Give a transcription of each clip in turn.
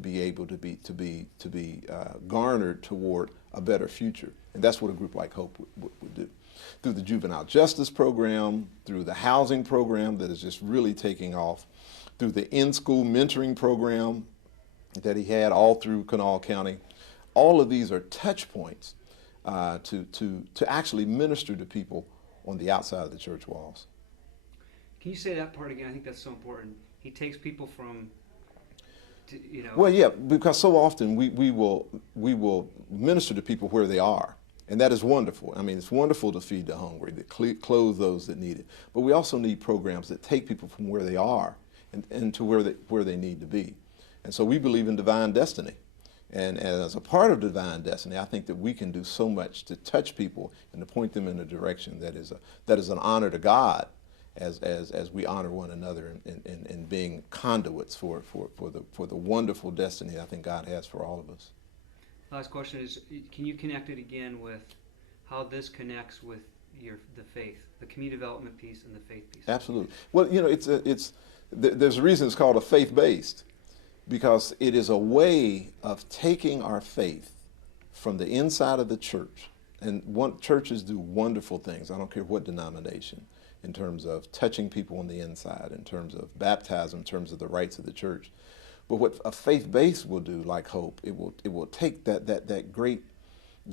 be able to be garnered toward a better future. And that's what a group like Hope would do. Through the juvenile justice program, through the housing program that is just really taking off, through the in-school mentoring program that he had all through Kanawha County. All of these are touch points to actually minister to people on the outside of the church walls. Can you say that part again? I think that's so important. He takes people from, you know. Well, yeah, because so often we will minister to people where they are, and that is wonderful. I mean, it's wonderful to feed the hungry, to clothe those that need it. But we also need programs that take people from where they are and to where they need to be. And so we believe in divine destiny. And as a part of divine destiny, I think that we can do so much to touch people and to point them in a direction that is an honor to God, as we honor one another in being conduits for the wonderful destiny I think God has for all of us. Last question is, can you connect it again with how this connects with the faith, the community development piece and the faith piece? Absolutely. Well, you know, there's a reason it's called a faith-based, because it is a way of taking our faith from the inside of the church. And churches do wonderful things, I don't care what denomination, in terms of touching people on the inside, in terms of baptism, in terms of the rights of the church. But what a faith base will do, like Hope, it will take that great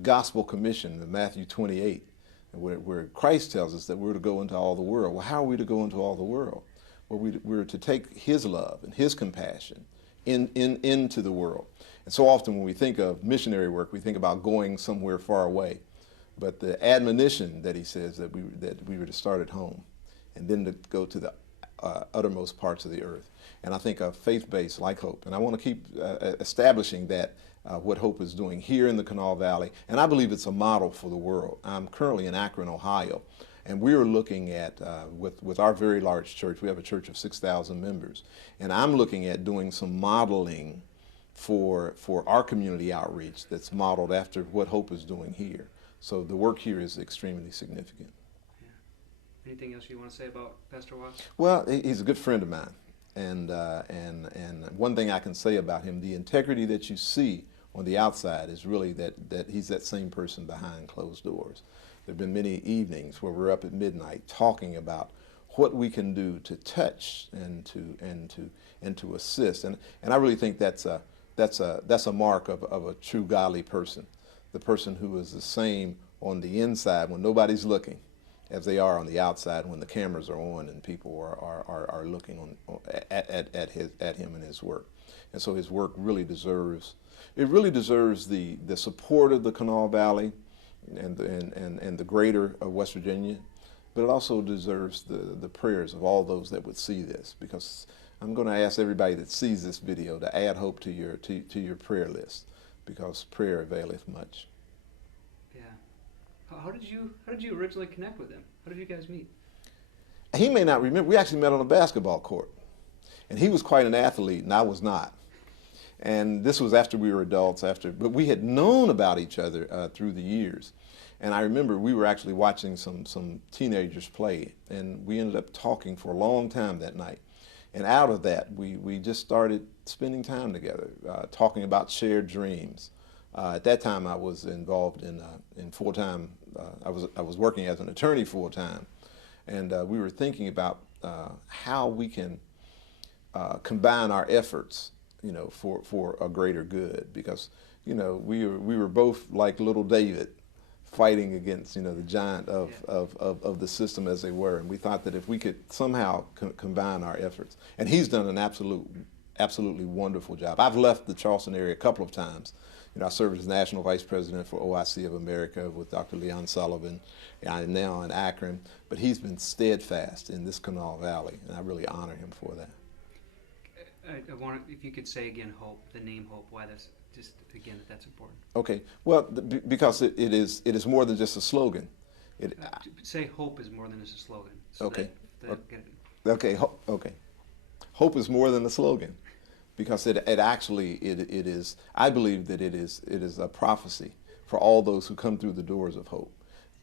gospel commission in Matthew 28, where Christ tells us that we're to go into all the world. Well, how are we to go into all the world? Well, we're to take his love and his compassion into the world. And so often when we think of missionary work, we think about going somewhere far away. But the admonition that he says that we were to start at home and then to go to the uttermost parts of the earth. And I think a faith-based like Hope, and I want to keep establishing that what Hope is doing here in the Kanawha Valley, and I believe it's a model for the world. I'm currently in Akron, Ohio, and we are looking at, with our very large church, we have a church of 6,000 members, and I'm looking at doing some modeling for our community outreach that's modeled after what Hope is doing here. So the work here is extremely significant. Yeah. Anything else you want to say about Pastor Watts? Well, he's a good friend of mine, and one thing I can say about him, the integrity that you see on the outside is really that he's that same person behind closed doors. There have been many evenings where we're up at midnight talking about what we can do to touch and to assist, and I really think that's a mark of a true godly person, the person who is the same on the inside when nobody's looking as they are on the outside when the cameras are on and people are looking at him and his work. And so his work really deserves the support of the Kanawha Valley and the greater of West Virginia, but it also deserves the prayers of all those that would see this, because I'm going to ask everybody that sees this video to add Hope to your prayer list, because prayer availeth much. Yeah. How did you originally connect with him? How did you guys meet? He may not remember. We actually met on a basketball court, and he was quite an athlete, and I was not. And this was after we were adults, but we had known about each other through the years. And I remember we were actually watching some teenagers play, and we ended up talking for a long time that night. And out of that, we just started spending time together, talking about shared dreams. At that time, I was involved in full-time. I was working as an attorney full-time, and we were thinking about how we can combine our efforts, you know, for a greater good. Because, you know, we were both like little David, fighting against, you know, the giant of the system as they were, and we thought that if we could somehow combine our efforts, and he's done an absolutely wonderful job. I've left the Charleston area a couple of times. You know, I served as National Vice President for OIC of America with Dr. Leon Sullivan, and I'm now in Akron, but he's been steadfast in this Kanawha Valley, and I really honor him for that. I want, if you could say again, Hope, the name Hope, why that's, just again, that's important. Okay, well, because it is more than just a slogan. Say Hope is more than just a slogan. So okay. Okay. Okay. Hope is more than a slogan, because it is. I believe that it is a prophecy for all those who come through the doors of hope,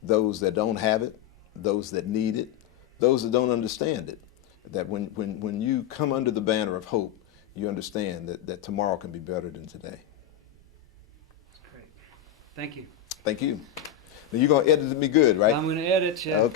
those that don't have it, those that need it, those that don't understand it. That when you come under the banner of hope, you understand that tomorrow can be better than today. That's great. Thank you. Thank you. Now you're going to edit me good, right? I'm going to edit you. Okay.